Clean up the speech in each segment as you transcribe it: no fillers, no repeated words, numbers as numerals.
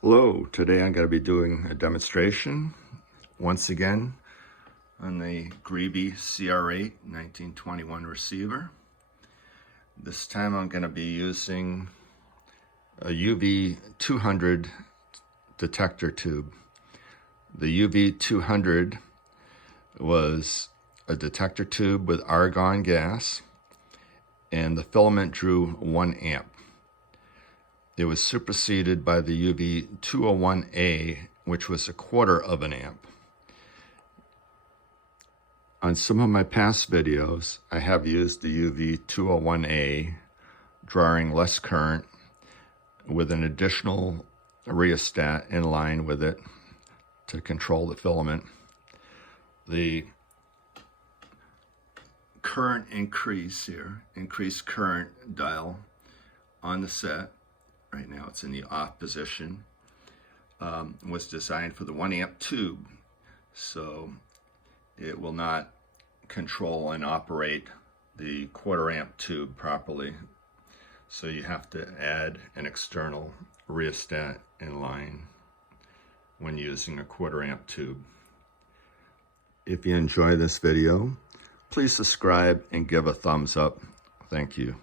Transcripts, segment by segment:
Hello, today I'm going to be doing a demonstration once again on the Grebe CR-8 1921 receiver. This time I'm going to be using a UV200 detector tube. The UV200 was a detector tube with argon gas, and the filament drew 1 amp. It was superseded by the UV201A, which was 1/4 of an amp. On some of my past videos, I have used the UV201A, drawing less current with an additional rheostat in line with it to control the filament. The current increase here, increased current dial on the set, right now it's in the off position, was designed for the 1 amp tube, so it will not control and operate the 1/4 amp tube properly. So you have to add an external rheostat in line when using a 1/4 amp tube. If you enjoy this video, please subscribe and give a thumbs up. Thank you.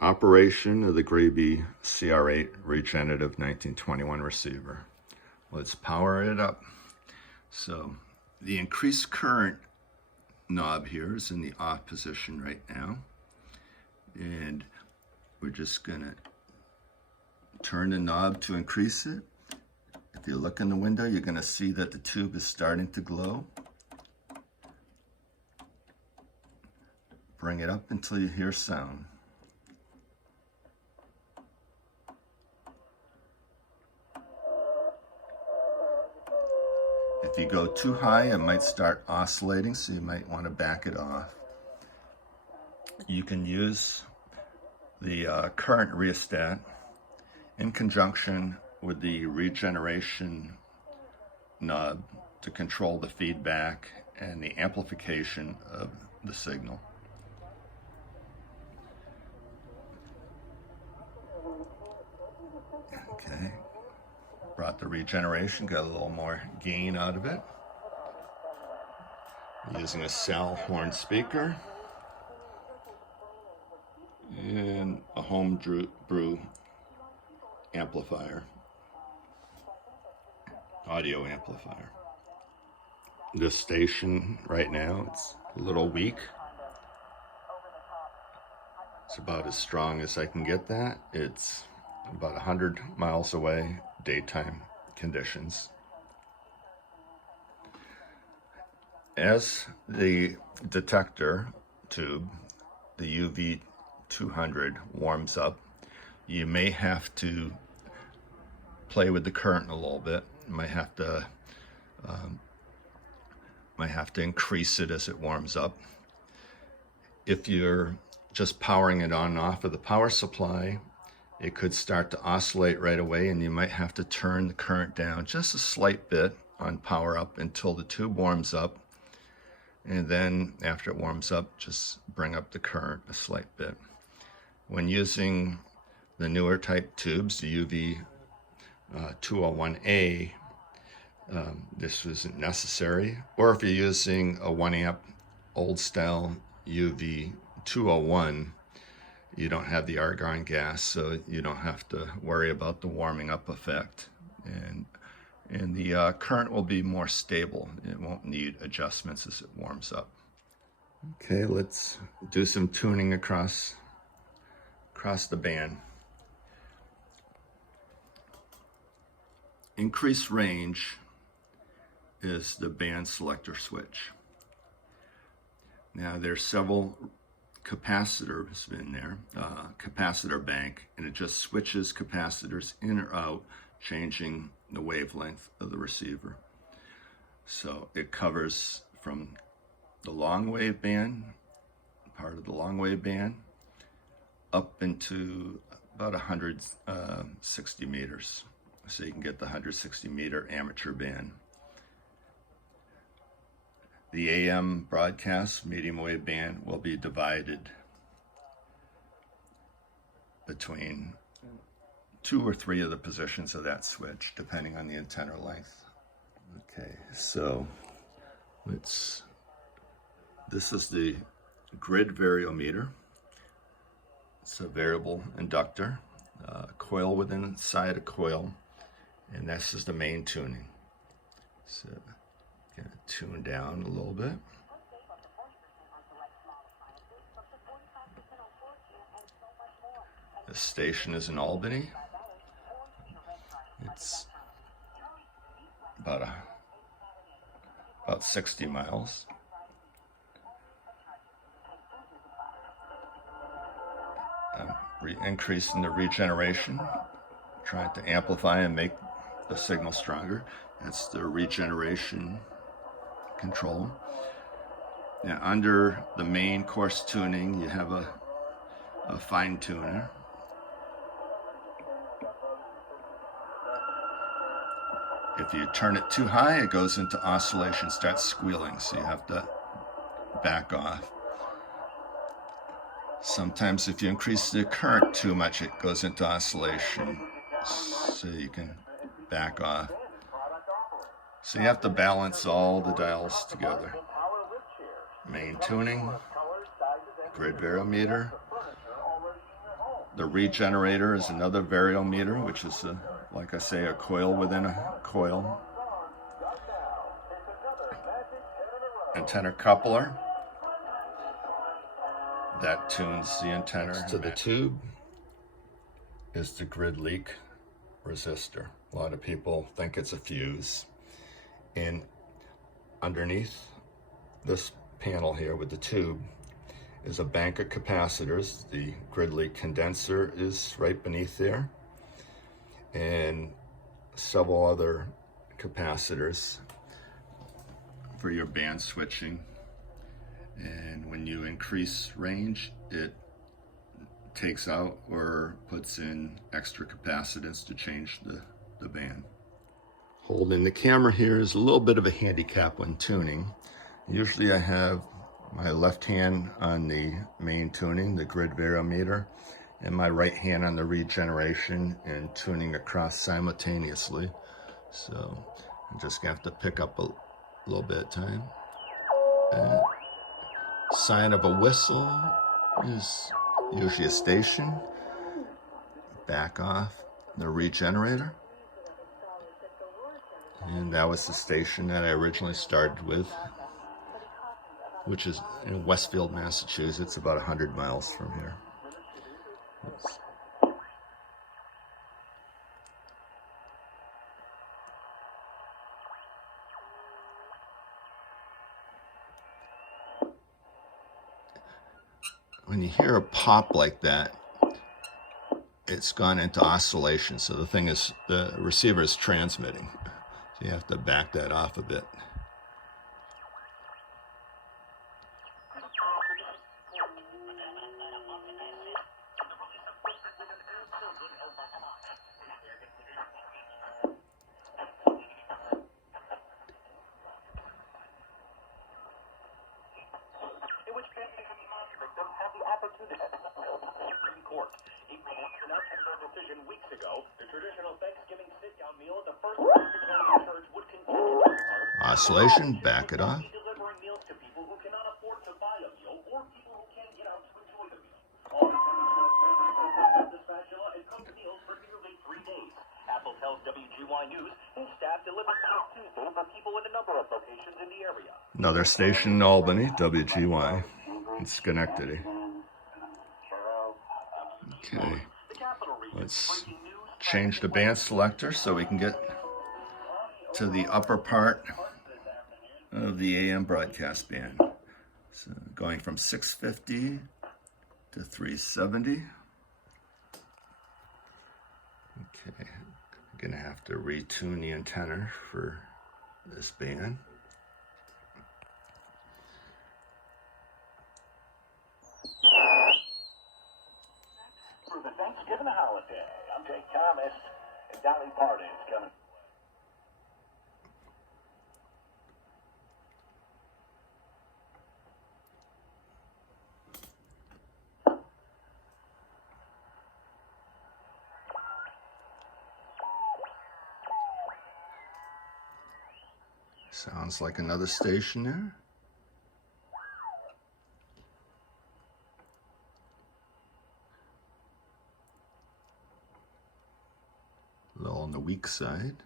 Operation of the Grebe CR-8 Regenerative 1921 receiver. Let's power it up. So the increased current knob here is in the off position right now, and we're just gonna turn the knob to increase it. If you look in the window, you're gonna see that the tube is starting to glow. Bring it up until you hear sound. If you go too high, it might start oscillating, so you might want to back it off. You can use the current rheostat in conjunction with the regeneration knob to control the feedback and the amplification of the signal. Okay. Brought the regeneration, got a little more gain out of it. Using a cell horn speaker and a home brew amplifier, audio amplifier. This station right now, it's a little weak. It's about as strong as I can get that. It's about 100 miles away, daytime conditions. As the detector tube, the UV200, warms up, you may have to play with the current a little bit. You might have to increase it as it warms up. If you're just powering it on and off with the power supply, it could start to oscillate right away, and you might have to turn the current down just a slight bit on power up until the tube warms up. And then after it warms up, just bring up the current a slight bit. When using the newer type tubes, the UV201A, this isn't necessary. Or if you're using a 1 amp old style UV201, you don't have the argon gas, so you don't have to worry about the warming up effect. And the current will be more stable. It won't need adjustments as it warms up. Okay, let's do some tuning across the band. Increased range is the band selector switch. Now there's several capacitors in there, capacitor bank, and it just switches capacitors in or out, changing the wavelength of the receiver. So it covers from the long wave band, part of the long wave band, up into about 160 meters. So you can get the 160 meter amateur band. The AM broadcast medium wave band will be divided between 2 or 3 of the positions of that switch, depending on the antenna length. Okay, so this is the grid variometer. It's a variable inductor, coil within inside a coil, and this is the main tuning. So gonna tune down a little bit. The station is in Albany. It's about 60 miles. Increasing the regeneration, trying to amplify and make the signal stronger. That's the regeneration control. Now, under the main course tuning, you have a fine tuner. If you turn it too high, it goes into oscillation, starts squealing, so you have to back off. Sometimes if you increase the current too much, it goes into oscillation, so you can back off. So you have to balance all the dials together. Main tuning, grid variometer. The regenerator is another variometer, which is, like I say, a coil within a coil. Antenna coupler. That tunes the antenna to the tube. Is the grid leak resistor. A lot of people think it's a fuse. And underneath this panel here with the tube is a bank of capacitors. The grid leak condenser is right beneath there, and several other capacitors for your band switching. And when you increase range, it takes out or puts in extra capacitance to change the band. Holding the camera here is a little bit of a handicap when tuning. Usually I have my left hand on the main tuning, the grid variometer, and my right hand on the regeneration and tuning across simultaneously. So I'm just gonna have to pick up a little bit of time. Sign of a whistle is usually a station. Back off the regenerator. And that was the station that I originally started with, which is in Westfield, Massachusetts, about 100 miles from here. Oops. When you hear a pop like that, it's gone into oscillation. So the receiver is transmitting. So you have to back that off a bit. Oscillation, back it off. Apple tells WGY News his staff delivered Tuesday for people in a number of locations in the area. Another station in Albany, WGY, in Schenectady. Okay, let's change the band selector so we can get to the upper part of the AM broadcast band. So going from 650 to 370. Okay, I'm gonna have to retune the antenna for this band. For the Thanksgiving holiday, I'm Jake Thomas, and Dolly Parton is coming. Sounds like another station there. A little on the weak side.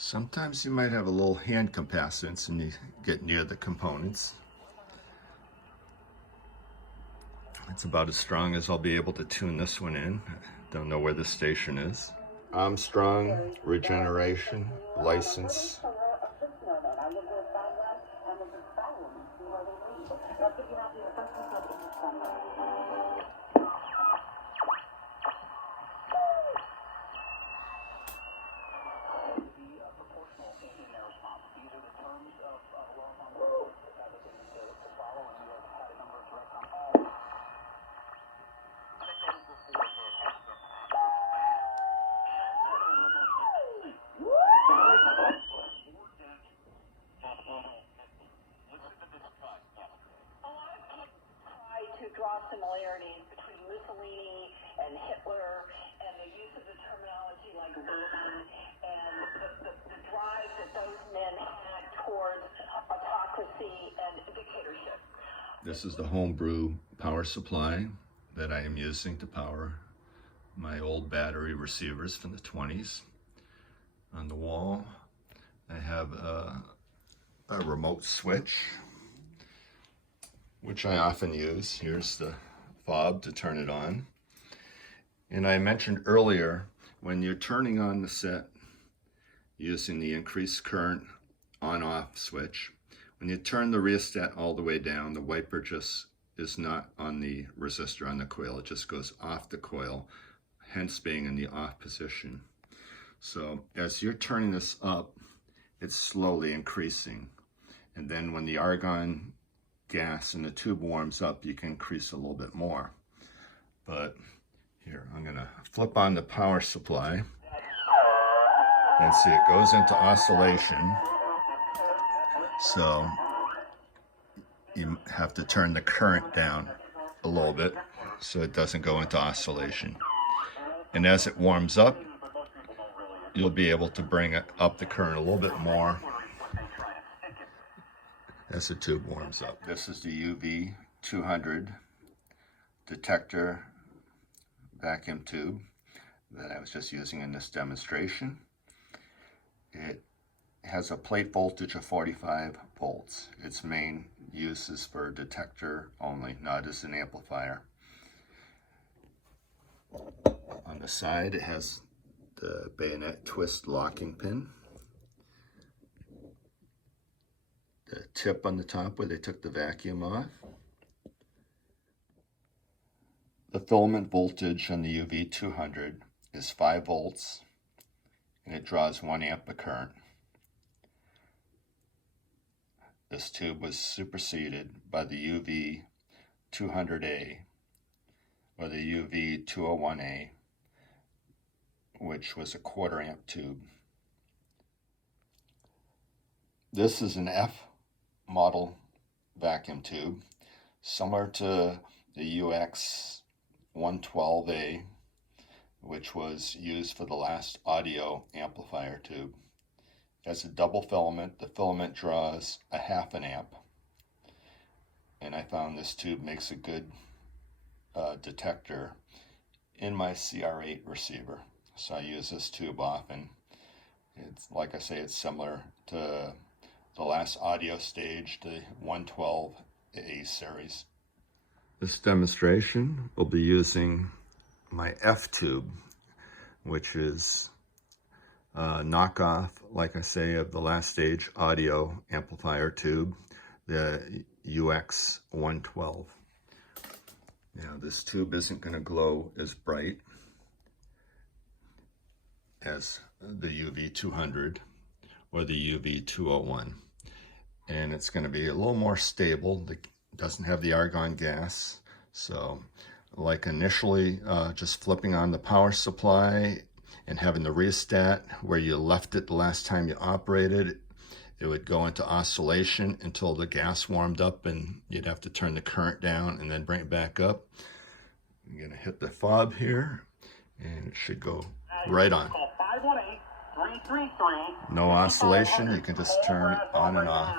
Sometimes you might have a little hand capacitance and you get near the components. It's about as strong as I'll be able to tune this one in. Don't know where the station is. Armstrong, Regeneration, license. Draw similarities between Mussolini and Hitler and the use of the terminology like Roman and the drive that those men had towards autocracy and dictatorship. This is the homebrew power supply that I am using to power my old battery receivers from the 20s. On the wall, I have a remote switch, which I often use. Here's the fob to turn it on. And I mentioned earlier, when you're turning on the set using the increased current on-off switch, when you turn the rheostat all the way down, the wiper just is not on the resistor, on the coil. It just goes off the coil, hence being in the off position. So as you're turning this up, it's slowly increasing. And then when the argon gas in the tube warms up, you can increase a little bit more. But here, I'm gonna flip on the power supply and see it goes into oscillation. So you have to turn the current down a little bit so it doesn't go into oscillation. And as it warms up, you'll be able to bring it up the current a little bit more as the tube warms up. This is the UV 200 detector vacuum tube that I was just using in this demonstration. It has a plate voltage of 45 volts. Its main use is for detector only, not as an amplifier. On the side, it has the bayonet twist locking pin. The tip on the top where they took the vacuum off. The filament voltage on the UV 200 is 5 volts and it draws 1 amp of current. This tube was superseded by the UV 200A or the UV 201A, which was a 1/4 amp tube. This is an F model vacuum tube, similar to the UX 112A, which was used for the last audio amplifier tube. It has a double filament. The filament draws a 1/2 amp. And I found this tube makes a good detector in my CR-8 receiver. So I use this tube often. It's, like I say, it's similar to the last audio stage, the 112A series. This demonstration will be using my F tube, which is a knockoff, like I say, of the last stage audio amplifier tube, the UX 112. Now this tube isn't going to glow as bright as the UV 200 or the UV 201, and it's going to be a little more stable. It doesn't have the argon gas, so like initially just flipping on the power supply and having the rheostat where you left it the last time you operated, it would go into oscillation until the gas warmed up and you'd have to turn the current down and then bring it back up. I'm going to hit the fob here and it should go right on. No oscillation, you can just turn it on and off.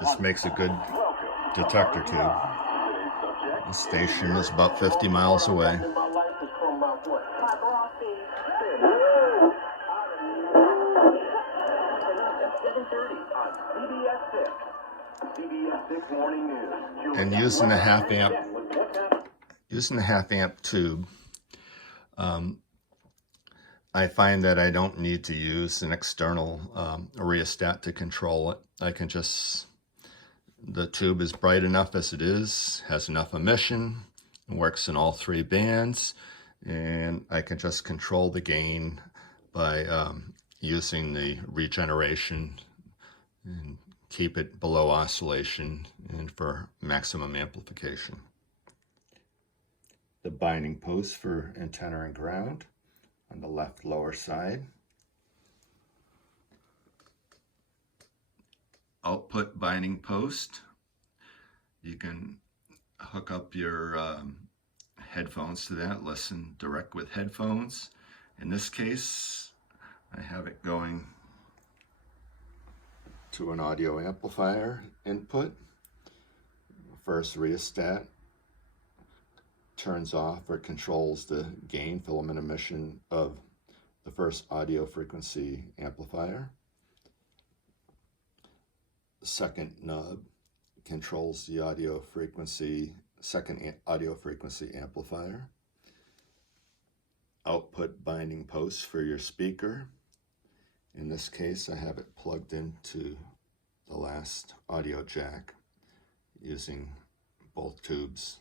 This makes a good detector tube. The station is about 50 miles away. And using the 1/2 amp tube, I find that I don't need to use an external rheostat to control it. I can just, the tube is bright enough as it is, has enough emission, works in all 3 bands, and I can just control the gain by using the regeneration and keep it below oscillation and for maximum amplification. The binding post for antenna and ground on the left lower side. Output binding post. You can hook up your headphones to that, listen direct with headphones. In this case, I have it going to an audio amplifier input. First rheostat turns off or controls the gain filament emission of the first audio frequency amplifier. The second nub controls the audio frequency, second audio frequency amplifier. Output binding post for your speaker. In this case, I have it plugged into the last audio jack using both tubes.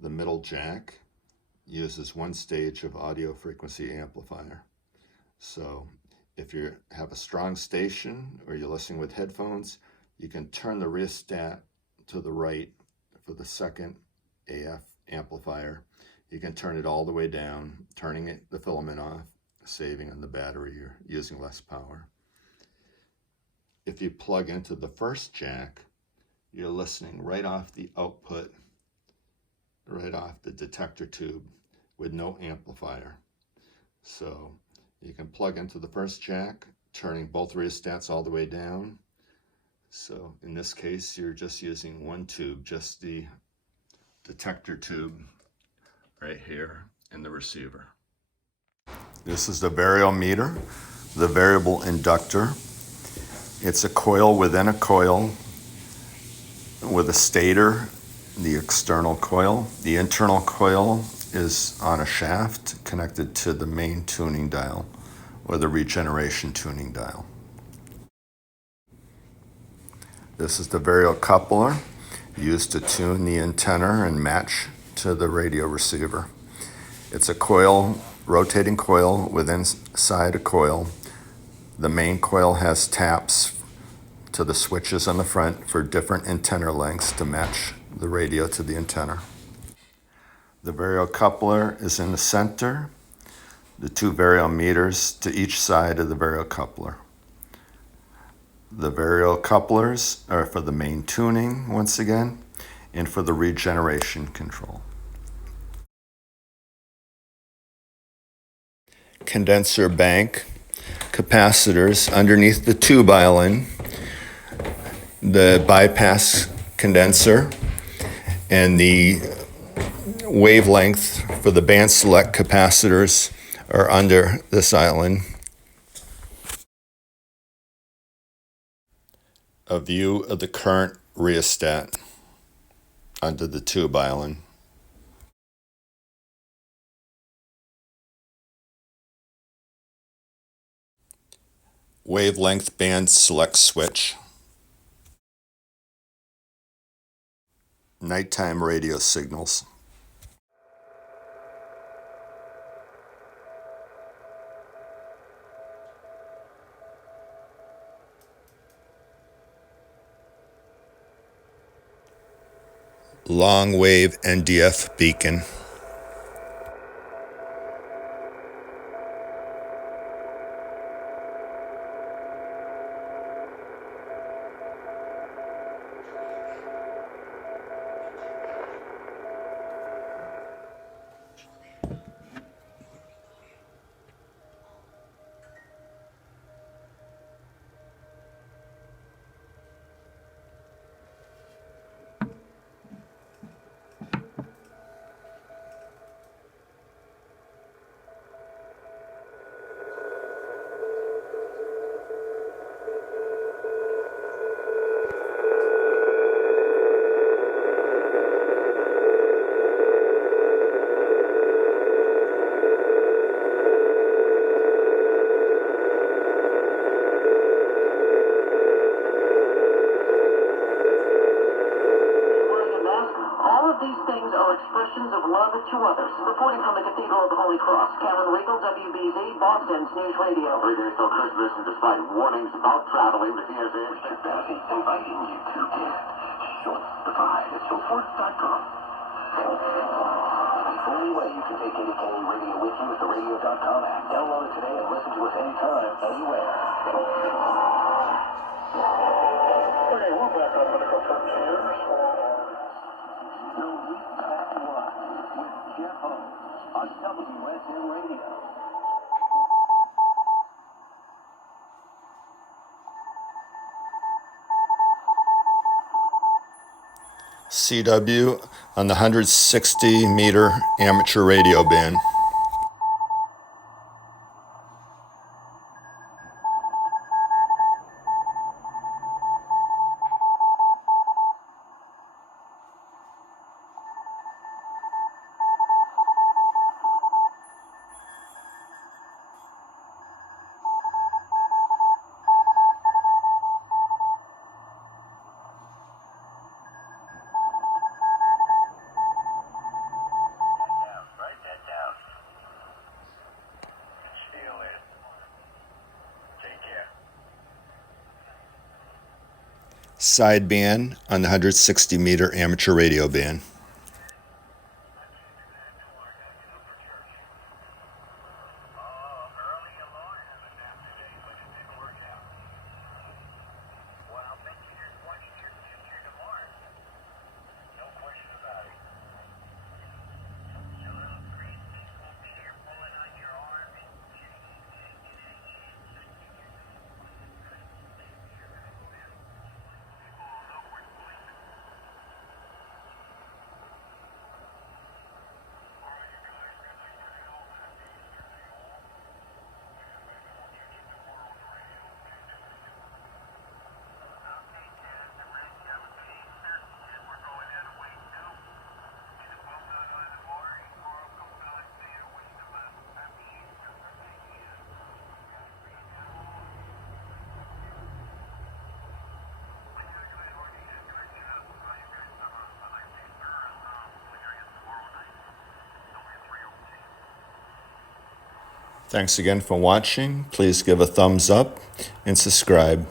The middle jack uses 1 stage of audio frequency amplifier. So if you have a strong station or you're listening with headphones, you can turn the rheostat to the right for the second AF amplifier. You can turn it all the way down, turning the filament off, saving on the battery, you're using less power. If you plug into the first jack, you're listening right off the output, right off the detector tube with no amplifier. So you can plug into the first jack, turning both rheostats all the way down. So in this case, you're just using 1 tube, just the detector tube right here in the receiver. This is the variometer, the variable inductor. It's a coil within a coil with a stator, the external coil. The internal coil is on a shaft connected to the main tuning dial or the regeneration tuning dial. This is the variocoupler used to tune the antenna and match to the radio receiver. It's a coil, rotating coil within inside a coil. The main coil has taps to the switches on the front for different antenna lengths to match the radio to the antenna. The variocoupler is in the center. The two variometers to each side of the variocoupler. The variocouplers are for the main tuning, once again, and for the regeneration control. Condenser bank capacitors underneath the tube island, the bypass condenser, and the wavelength for the band select capacitors are under this island. A view of the current rheostat under the tube island. Wavelength band select switch. Nighttime radio signals. Long wave NDF beacon. These things are expressions of love to others. Reporting from the Cathedral of the Holy Cross, Karen Regal, WBZ, Boston's News Radio. Readers till Christmas, and despite warnings about traveling, the TSA is inviting you to get short-spied at shortforce.com. The only way you can take KDK Radio with you is the radio.com app. Download it today and listen to us anytime, anywhere. Okay, we're back up in a couple of years. So we back live with Jeff Holmes on WSN Radio. CW on the 160 meter amateur radio band. Sideband on the 160 meter amateur radio band. Thanks again for watching. Please give a thumbs up and subscribe.